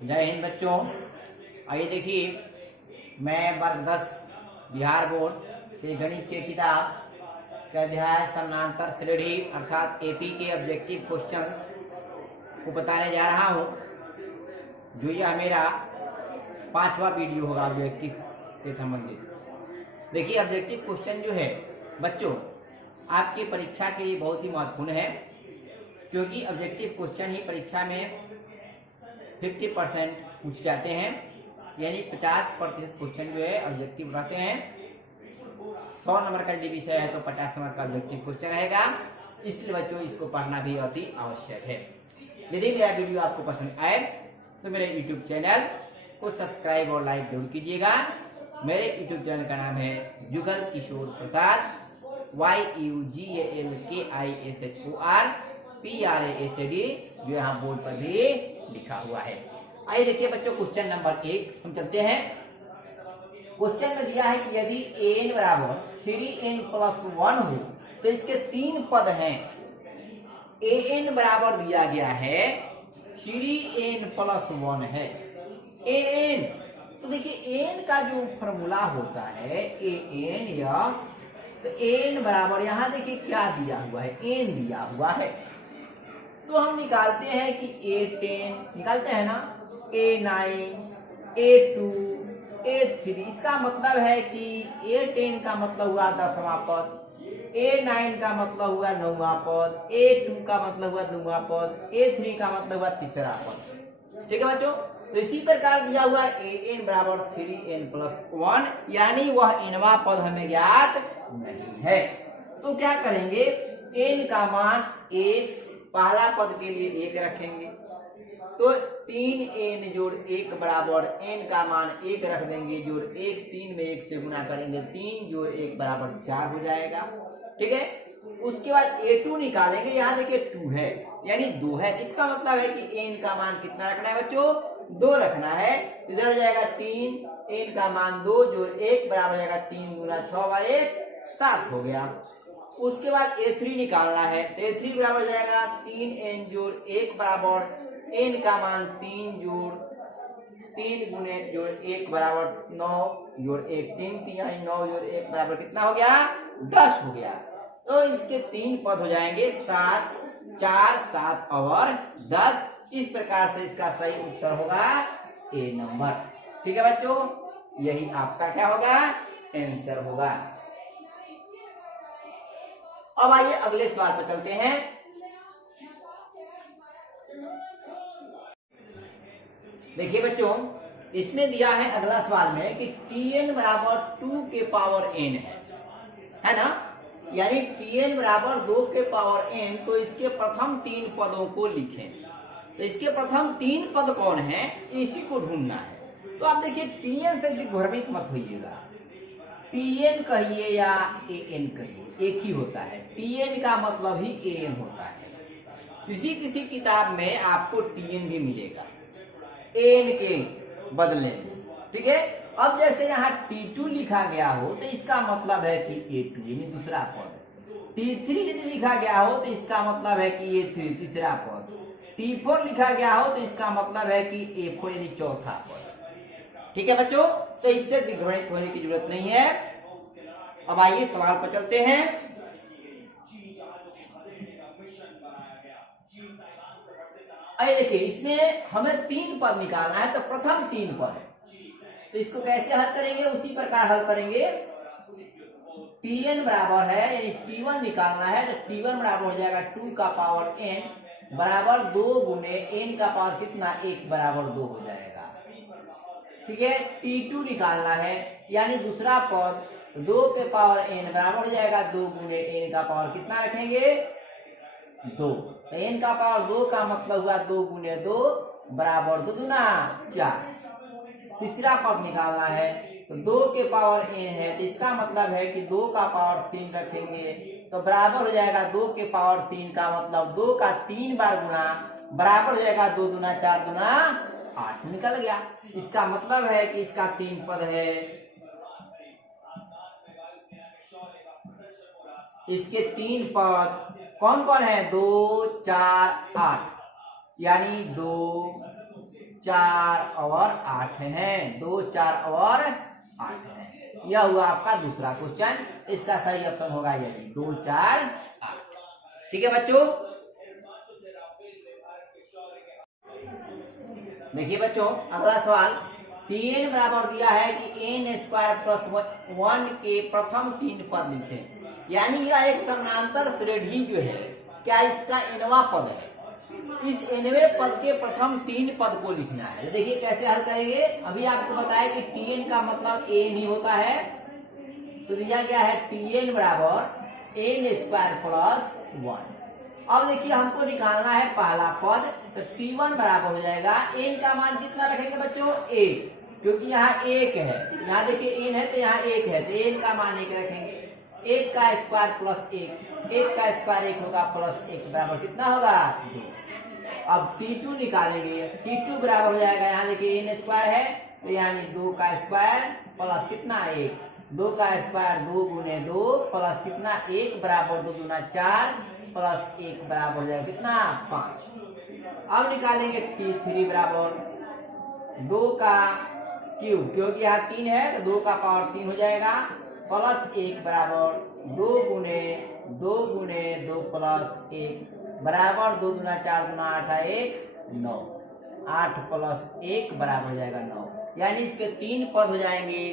जय हिंद बच्चों। आइए देखिए, मैं वर्ग 10 बिहार बोर्ड के गणित के किताब का अध्याय समानांतर श्रेणी अर्थात एपी के ऑब्जेक्टिव क्वेश्चंस को बताने जा रहा हूँ। जो यह मेरा 5वां वीडियो होगा ऑब्जेक्टिव के संबंधित। देखिए, ऑब्जेक्टिव क्वेश्चन जो है बच्चों आपकी परीक्षा के लिए बहुत ही महत्वपूर्ण है, क्योंकि ऑब्जेक्टिव क्वेश्चन ही परीक्षा में 50% पूछ जाते हैं, यानी 50% क्वेश्चन जो है ऑब्जेक्टिव रहते हैं। 100 नंबर का यदि विषय है तो 50 नंबर का ऑब्जेक्टिव क्वेश्चन रहेगा। इसलिए बच्चों इसको पढ़ना भी अति आवश्यक है। यदि मेरा वीडियो आपको पसंद आए तो मेरे YouTube चैनल को सब्सक्राइब और लाइक जरूर कीजिएगा। मेरे YouTube चैनल का नाम है जुगल किशोर प्रसाद, YUGALKISHOR जो यहाँ बोर्ड पर भी लिखा हुआ है। आइए देखिए बच्चों, क्वेश्चन नंबर 1 हम चलते हैं। क्वेश्चन में दिया है कि यदि n बराबर 3n+1 हो तो इसके 3 पद हैं। an बराबर दिया गया है 3n+1 है। an तो देखिए n का जो फॉर्मूला होता है an या तो n बराबर यहाँ देखिए क्या दिया हुआ है, n दिया हुआ है। तो हम निकालते हैं कि a10 निकालते हैं ना, a9 a2 a3। इसका मतलब है कि a10 का मतलब हुआ 10वां पद, a9 का मतलब हुआ 9वां पद, a2 का मतलब हुआ 2वां पद, a3 का मतलब हुआ 3रा पद। ठीक है बच्चों, तो इसी प्रकार दिया हुआ an बराबर 3n+1, यानी वह nवां पद हमें ज्ञात नहीं है। तो क्या करेंगे, n का मान 1 पहला पद के लिए 1 रखेंगे, तो 3n जोड़ 1 बराबर n का मान 1 रख देंगे, जोड़ 1 3 में 1 से गुना करेंगे, 3 जोड़ 1 बराबर 4 हो जाएगा। ठीक है, उसके बाद a2 निकालेंगे, यहाँ देखिए 2 है यानी 2 है। इसका मतलब है कि n का मान कितना रखना है बच्चों, 2 रखना है। इधर हो जाएगा 3, n का मान 2 जोड़ 1 बराबर हो जाएगा 3 गुना 6 बार 1 7 हो गया। उसके बाद a3 निकालना है, तो a3 बराबर जाएगा 3n जोड़ 1 बराबर n का मान 3 जोड़ 3 गुने जोड़ 1 बराबर 9 जोड़ 1 3 3 9 जोड़ 1 बराबर कितना हो गया, 10 हो गया। तो इसके 3 पद हो जाएंगे 7 4 7 और 10। इस प्रकार से इसका सही उत्तर होगा ए नंबर। ठीक है बच्चों, यही आपका क्या होगा, आंसर होगा। अब आइए अगले सवाल पर चलते हैं। देखिए बच्चों, इसमें दिया है अगला सवाल में कि tn बराबर 2 के पावर n है ना, यानी tn बराबर 2 के पावर n। तो इसके प्रथम 3 पदों को लिखें। तो इसके प्रथम 3 पद कौन है, इसी को ढूंढना है। तो आप देखिए tn से भ्रमित मत होइएगा, tn कहिए या an कहिए एक ही होता है। tn का मतलब ही an होता है। किसी किसी किताब में आपको tn भी मिलेगा an के बदले में। ठीक है, अब जैसे यहाँ t2 लिखा गया हो तो इसका मतलब है कि a2 यानी दूसरा पद। t3 यदि लिखा गया हो तो इसका मतलब है कि a3 तीसरा पद। t4 लिखा गया हो तो इसका मतलब है कि a4 यानी चौथा पद। ठीक है बच्चों, तो इससे दिग्भ्रमित होने की जरूरत नहीं है। अब आइए सवाल पर चलते हैं। आइए देखिए, इसमें हमें 3 पद निकालना है, तो प्रथम 3 पद है, तो इसको कैसे हल करेंगे, उसी प्रकार हल करेंगे। tn बराबर है यानी t1 निकालना है, तो t1 बराबर हो जाएगा 2 का पावर n बराबर 2 गुने n का पावर कितना 1 बराबर 2 हो जाएगा। ठीक है, t2 निकालना है यानी दूसरा पद 2 के पावर n बराबर हो जाएगा 2 गुने n का पावर कितना रखेंगे 2। तो n का पावर 2 का मतलब हुआ 2 गुने 2 बराबर 2 दूना 4। तीसरा पद निकालना है, तो 2 के पावर n है, तो इसका मतलब है कि 2 का पावर 3 रखेंगे, तो बराबर हो जाएगा 2 के पावर 3 का मतलब 2 का 3 बार गुना बराबर हो जाएगा 2 दूना 4 दूना 8 निकल गया। इसका मतलब है कि इसका 3 पद है। इसके 3 पद कौन कौन है, 2 4 8, यानी 2 4 और 8 हैं, 2 4 और 8 है। यह हुआ आपका दूसरा क्वेश्चन। इसका सही ऑप्शन होगा यही 2 4 8। ठीक है बच्चों, देखिए बच्चों अगला सवाल, Tn बराबर दिया है कि n स्क्वायर प्लस 1 के प्रथम 3 पद लिखे। यानी यह एक समानांतर श्रेणी जो है, क्या इसका nवां पद है। इस nवें पद के प्रथम 3 पद को लिखना है। तो देखिए कैसे हल करेंगे। अभी आपको बताया कि Tn का मतलब n ही होता है, तो दिया गया है Tn बराबर n स्क्वायर प्लस 1। अब देखिए हमको निकालना है पहला पद, तो T1 बराबर हो जाएगा, n का मान कितना रखेंगे बच्चों 1, क्योंकि यहाँ 1 है, यहाँ देखिए n है तो यहाँ 1 है, तो n का मान 1 रखेंगे। 1 का स्क्वायर प्लस 1, 1 का स्क्वायर 1 होगा प्लस 1 बराबर कितना होगा 2। अब T2 निकालेंगे, T2 बराबर हो जाएगा, यहाँ देखिए n स्क्वायर है तो यानी 2 का स्क्वायर प्लस कितना 1, 2 का स्क्वायर 2 गुने 2 प्लस कितना 1 बराबर 2 गुना 4 प्लस 1 बराबर हो जाएगा कितना 5। अब निकालेंगे T3 बराबर 2 का क्यूब, क्योंकि यहाँ 3 है तो 2 का पावर 3 हो जाएगा, प्लस 1 बराबर 2 गुने 2 प्लस 1 बराबर 2 गुना 4 गुना 8 1 9, 8 प्लस 1 बराबर हो जाएगा 9। यानी इसके 3 पद हो जाएंगे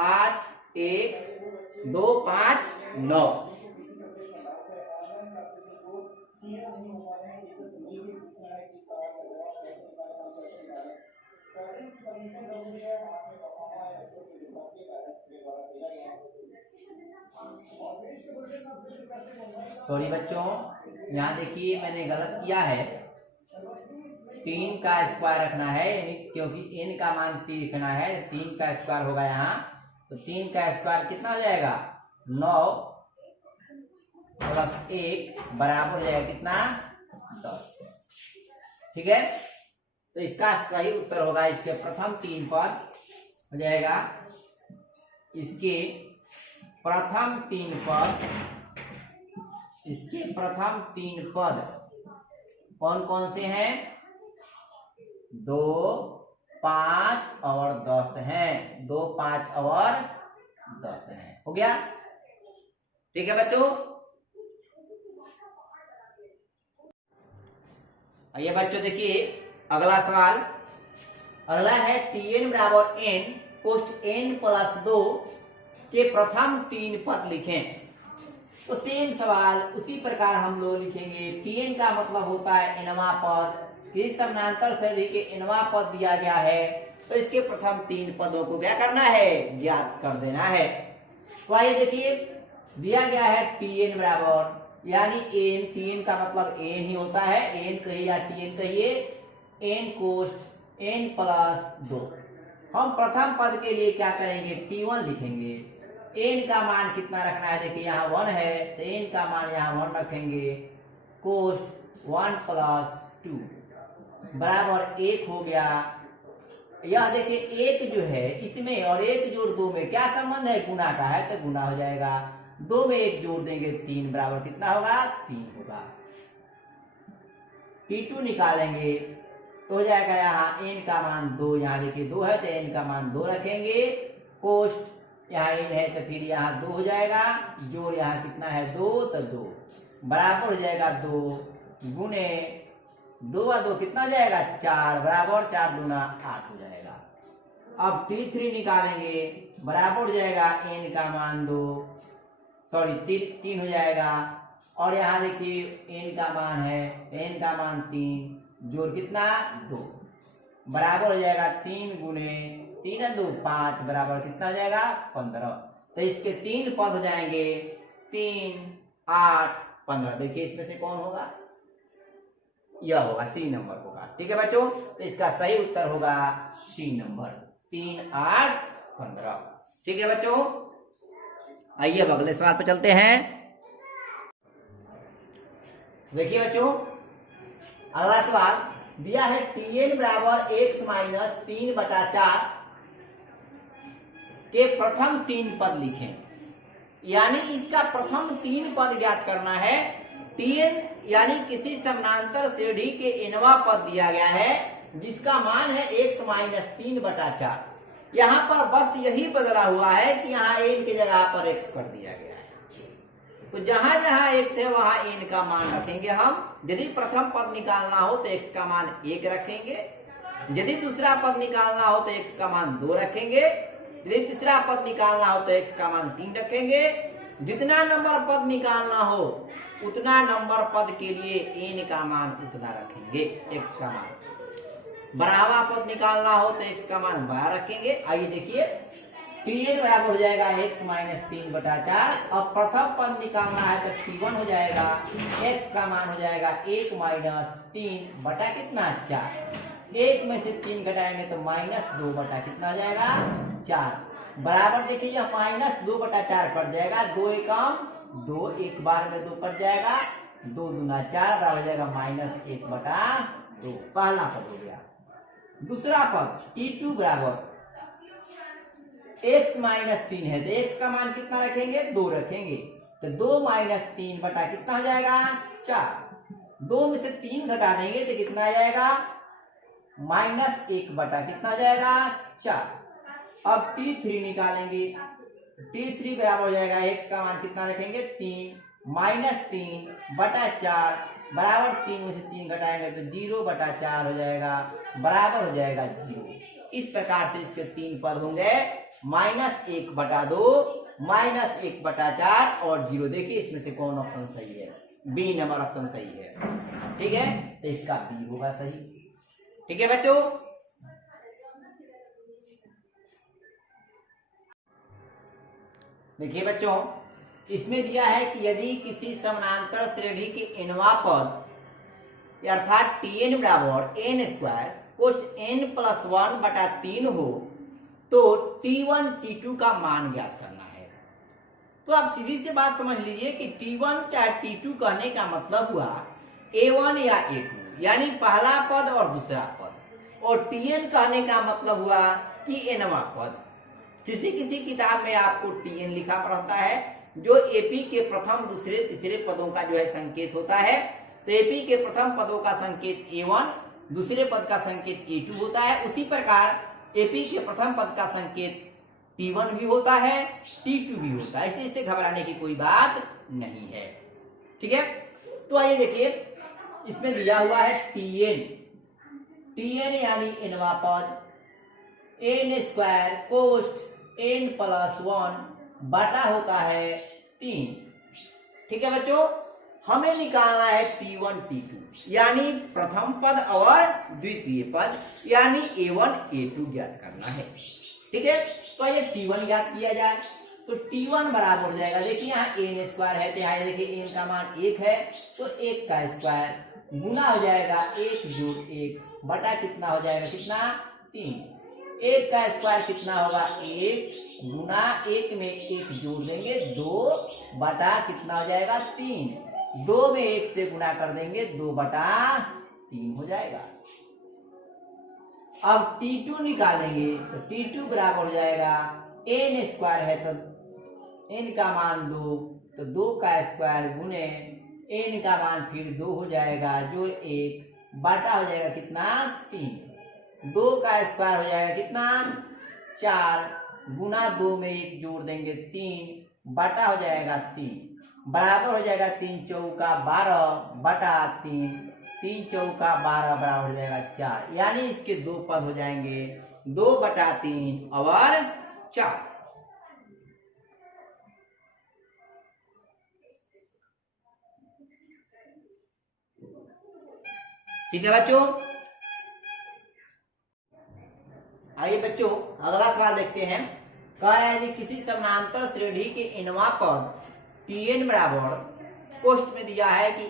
8 1 2 5 9। सॉरी बच्चों, यहाँ देखिए मैंने गलत किया है, 3 का स्क्वायर रखना है, क्योंकि n का मान 3 रखना है, 3 का स्क्वायर होगा यहाँ, तो 3 का स्क्वायर कितना हो जाएगा 9 प्लस 1 बराबर हो जाएगा कितना 10। ठीक है, तो इसका सही उत्तर होगा, इसके प्रथम 3 पद हो जाएगा, इसके प्रथम 3 पद, इसके प्रथम 3 पद कौन कौन से हैं 2 5 और 10 हैं, 2 5 और 10 हैं। हो गया, ठीक है बच्चों। आइए बच्चों देखिए अगला सवाल, अगला है Tn बराबर n पोस्ट n प्लस 2 के प्रथम 3 पद लिखें। तो सेम सवाल उसी प्रकार हम लोग लिखेंगे। Tn का मतलब होता है nवां पद, किसी समानांतर श्रेणी के nवां पद दिया गया है, तो इसके प्रथम 3 पदों को क्या करना है ज्ञात कर देना है। तो आइए देखिए दिया गया है Tn बराबर, यानी n, Tn का मतलब n ही होता है, n कहिए या Tn कहिए, n कोष्ट n प्लस 2। हम प्रथम पद के लिए क्या करेंगे T1 लिखेंगे, n का मान कितना रखना है, देखिए यहाँ 1 है तो n का मान यहाँ 1 रखेंगे, कोष्ट 1 प्लस 2 बराबर 1 हो गया। यह देखिए 1 जो है इसमें और 1 जोड़ 2 में क्या संबंध है, गुना का है तो गुना हो जाएगा, 2 में 1 जोड़ देंगे 3 बराबर कितना होगा 3 होगा। T2 निकालेंगे तो हो जाएगा यहाँ n का मान 2, यहाँ देखिए 2 है तो n का मान 2 रखेंगे, कोष्ट यहाँ n है तो फिर यहाँ 2 हो जाएगा, जोड़ यहाँ कितना है 2 तो 2 बराबर हो जाएगा 2 गुने 2 और 2 कितना हो जाएगा 4 बराबर 4 गुना 8 हो जाएगा। अब T3 निकालेंगे बराबर हो जाएगा n का मान 2 सॉरी 3 हो जाएगा, और यहाँ देखिए n का मान है, n का मान 3 जोड़ कितना 2 बराबर हो जाएगा 3 गुने 3 2 5 बराबर कितना हो जाएगा 15। तो इसके 3 पद हो जाएंगे 3 8 15। देखिए इसमें से कौन होगा, यह होगा C नंबर होगा। ठीक है बच्चों, तो इसका सही उत्तर होगा C नंबर 3 8 15। ठीक है बच्चों, आइए अब अगले सवाल पर चलते हैं। देखिए बच्चों अगला सवाल दिया है Tn बराबर x माइनस 3/4 के प्रथम 3 पद लिखें। यानी इसका प्रथम 3 पद ज्ञात करना है। Tn यानी किसी समानांतर श्रेणी के nवां पद दिया गया है जिसका मान है x माइनस 3/4। यहाँ पर बस यही बदला हुआ है कि यहाँ n की जगह पर x कर दिया गया है। तो जहां जहां x है वहां n का मान रखेंगे हम। यदि प्रथम पद निकालना हो तो x का मान 1 रखेंगे, यदि दूसरा पद निकालना हो तो x का मान 2 रखेंगे, यदि तीसरा पद निकालना हो तो x का मान 3 रखेंगे। जितना नंबर पद निकालना हो उतना नंबर पद के लिए n का मान उतना रखेंगे, x का मान। बराबर पद निकालना हो तो x का मान 12 रखेंगे। आइए देखिए, tn बराबर हो जाएगा x माइनस 3/4। अब प्रथम पद निकालना है तो t1 हो जाएगा, x का मान हो जाएगा 1 माइनस 3 बटा कितना 4। 1 में से 3 घटाएंगे तो माइनस 2 बटा कितना हो जाएगा 4। बराबर देखिए यह माइनस 2/4 कट जाएगा, 2 एकम 2, एक बार में 2 कट जाएगा, 2 दूना 4 बराबर हो जाएगा माइनस 1/2। पहला पद हो गया। दूसरा पद t2 बराबर x माइनस 3 है तो x का मान कितना रखेंगे 2 रखेंगे, तो 2 माइनस 3 बटा कितना हो जाएगा 4। 2 में से 3 घटा देंगे तो कितना आ जाएगा माइनस 1 बटा कितना हो जाएगा 4। अब t3 निकालेंगे, t3 बराबर हो जाएगा x का मान कितना रखेंगे 3 माइनस 3 बटा 4 बराबर 3 में से 3 घटाएंगे तो 0 बटा 4 हो जाएगा, बराबर हो जाएगा 0। इस प्रकार से इसके 3 पद होंगे, माइनस 1/2, माइनस 1/4 और 0। देखिए इसमें से कौन ऑप्शन सही है, बी नंबर ऑप्शन सही है। ठीक है, तो इसका बी होगा सही। ठीक है बच्चों, देखिए बच्चों इसमें दिया है कि यदि किसी समानांतर श्रेणी के nवां पद अर्थात tn बराबर n स्क्वायर कोष्ठ n प्लस 1/3 हो तो t1 t2 का मान ज्ञात करना है। तो आप सीधी से बात समझ लीजिए कि t1 चाहे t2 कहने का मतलब हुआ a1 या a2 यानी पहला पद और दूसरा पद, और tn कहने का मतलब हुआ कि nवां पद। किसी किसी किताब में आपको tn लिखा रहता है जो एपी के प्रथम दूसरे तीसरे पदों का जो है संकेत होता है। तो एपी के प्रथम पदों का संकेत a1, दूसरे पद का संकेत a2 होता है। उसी प्रकार एपी के प्रथम पद का संकेत t1 भी होता है, t2 भी होता है, इसलिए इसे घबराने की कोई बात नहीं है। ठीक है, तो आइए देखिए इसमें दिया हुआ है tn यानी nवां पद n स्क्वायर कोष्ठ n प्लस 1 बटा होता है 3। ठीक है बच्चों, हमें निकालना है t1 t2 यानी प्रथम पद और द्वितीय पद यानी a1 a2 ज्ञात करना है। ठीक है, तो ये t1 ज्ञात किया जाए तो t1 बराबर हो जाएगा, देखिए यहाँ n स्क्वायर है तो यहाँ देखिए n का मान 1 है तो 1 का स्क्वायर गुना हो जाएगा 1 जोड़ 1 बटा कितना हो जाएगा कितना 3। 1 का स्क्वायर कितना होगा 1 गुना 1 में 1 जोड़ देंगे 2 बटा कितना हो जाएगा 3। 2 में 1 से गुना कर देंगे 2 बटा 3 हो जाएगा। अब t2 निकालेंगे तो t2 बराबर हो जाएगा n स्क्वायर है तो n का मान 2 तो 2 का स्क्वायर गुने n का मान फिर 2 हो जाएगा जो 1 बटा हो जाएगा कितना 3। 2 का स्क्वायर हो जाएगा कितना 4 गुना 2 में 1 जोड़ देंगे 3 बटा हो जाएगा 3 बराबर हो जाएगा 3 चौका 12 बटा 3 चौका 12 बराबर हो जाएगा 4, यानी इसके 2 पद हो जाएंगे 2 बटा 3 और 4। ठीक है बच्चों, आइए बच्चों अगला सवाल देखते हैं। कह रहा है किसी समानांतर श्रेणी के nवां पद tn बराबर कोष्ठ में दिया है कि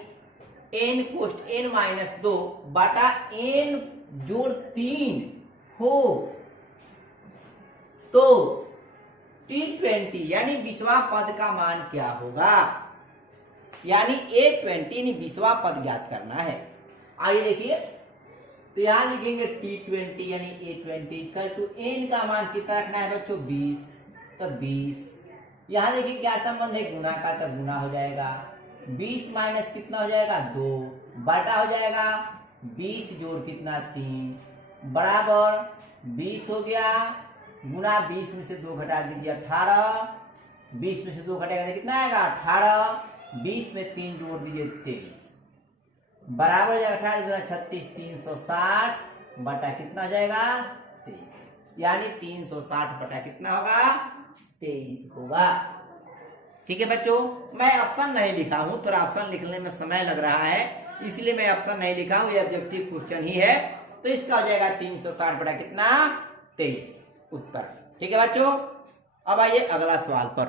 n कोष्ठ n माइनस 2 बटा n जोड़ 3 हो तो t20 यानी 20वां पद का मान क्या होगा, यानी a20 यानी 20वां पद ज्ञात करना है। आइए देखिए, तो यहां लिखेंगे t20 यानी a20 इक्वल टू n का मान कितना रखना है बच्चों 20, तो 20। यहां देखिए क्या संबंध है गुना का, तो गुना हो जाएगा 20 माइनस कितना हो जाएगा 2 बटा हो जाएगा 20 जोड़ कितना 3 बराबर 20 हो गया गुना 20 में से 2 घटा दीजिए 18 20 में से 2 घटेगा तो कितना आएगा 18 20 में 3 जोड़ दीजिए 23 बराबर हो जाएगा 18 गुना 36 360 बटा कितना हो जाएगा 23 यानी 360 बटा कितना होगा 23 होगा। ठीक है बच्चों, मैं ऑप्शन नहीं लिखा हूं, थोड़ा ऑप्शन लिखने में समय लग रहा है इसलिए मैं ऑप्शन नहीं लिखा हूं, ये ऑब्जेक्टिव क्वेश्चन ही है तो इसका हो जाएगा 360 बटा कितना 23 उत्तर। ठीक है बच्चों, अब आइए अगला सवाल पर।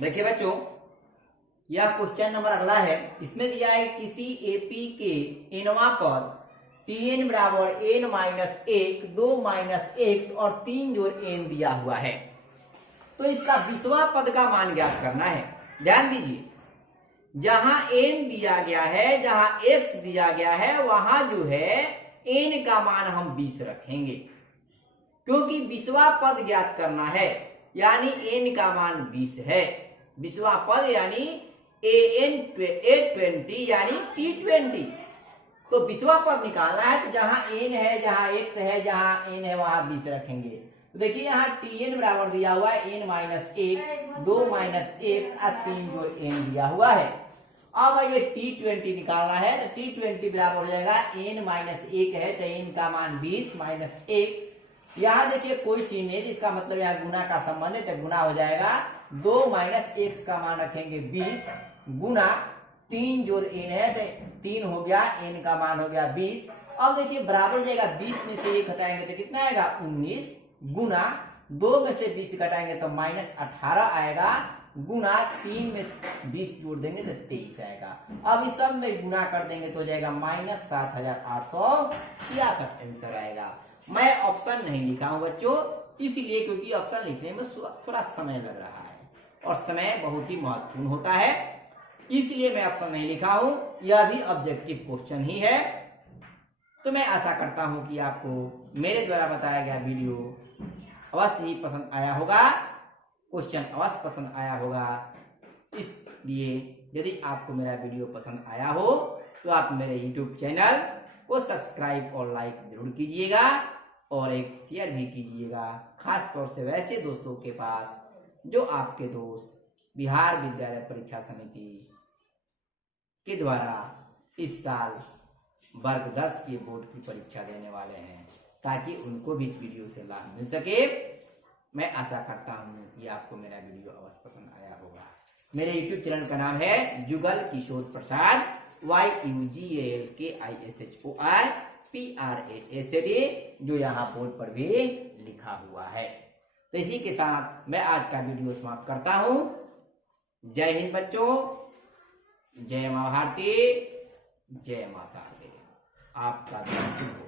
देखिए बच्चों, यह क्वेश्चन नंबर अगला है। इसमें दिया है किसी एपी के एनवा पर tn बराबर n माइनस 1 2 माइनस x और 3 जोड़ n दिया हुआ है तो इसका 20वां पद का मान ज्ञात करना है। ध्यान दीजिए, जहां n दिया गया है जहां x दिया गया है वहां जो है n का मान हम 20 रखेंगे क्योंकि 20वां पद ज्ञात करना है यानी n का मान 20 है। 20वां पद यानी A20 यानी T20 तो 20वां पद निकालना है तो जहां n है जहां x है जहां n है वहां 20 रखेंगे। तो देखिए यहाँ tn बराबर दिया हुआ है n माइनस 1 2 माइनस x और 3 जो n दिया हुआ है। अब ये T20 निकालना है तो T20 बराबर हो जाएगा n माइनस 1 है तो n का मान 20 माइनस 1। यहाँ देखिए कोई चीज नहीं जिसका मतलब यहाँ गुना का संबंध है तो गुना हो जाएगा 2 माइनस x का मान रखेंगे 20 गुना 3 जोड़ n है तो 3 हो गया n का मान हो गया 20। अब देखिए बराबर हो जाएगा 20 में से 1 घटाएंगे तो कितना आएगा 19 गुना 2 में से 20 घटाएंगे तो माइनस 18 आएगा गुना 3 में 20 जोड़ देंगे तो 23 आएगा। अब इस सब में गुना कर देंगे तो हो जाएगा माइनस 7866 आंसर आएगा। मैं ऑप्शन नहीं लिखा हूं बच्चों इसलिए क्योंकि ऑप्शन लिखने में थोड़ा समय लग रहा है और समय बहुत ही महत्वपूर्ण होता है इसलिए मैं ऑप्शन नहीं लिखा हूं। यह भी ऑब्जेक्टिव क्वेश्चन ही है तो मैं आशा करता हूं कि आपको मेरे द्वारा बताया गया वीडियो अवश्य ही पसंद आया होगा, क्वेश्चन अवश्य पसंद आया होगा। इसलिए यदि आपको मेरा वीडियो पसंद आया हो तो आप मेरे YouTube चैनल को सब्सक्राइब और लाइक जरूर कीजिएगा और एक शेयर भी कीजिएगा, खास तौर से वैसे दोस्तों के पास जो आपके दोस्त बिहार विद्यालय परीक्षा समिति के द्वारा इस साल वर्ग 10 के बोर्ड की परीक्षा देने वाले हैं ताकि उनको भी इस वीडियो से लाभ मिल सके। मैं आशा करता हूं कि आपको मेरा वीडियो अवश्य पसंद आया होगा। मेरे YouTube चैनल का नाम है जुगल किशोर प्रसाद YUGALKISHORPRASAD जो यहाँ बोर्ड पर भी लिखा हुआ है। तो इसी के साथ मैं आज का वीडियो समाप्त करता हूं। जय हिंद बच्चों, जय मां भारती, जय मां शारदे। आपका दिन शुभ हो।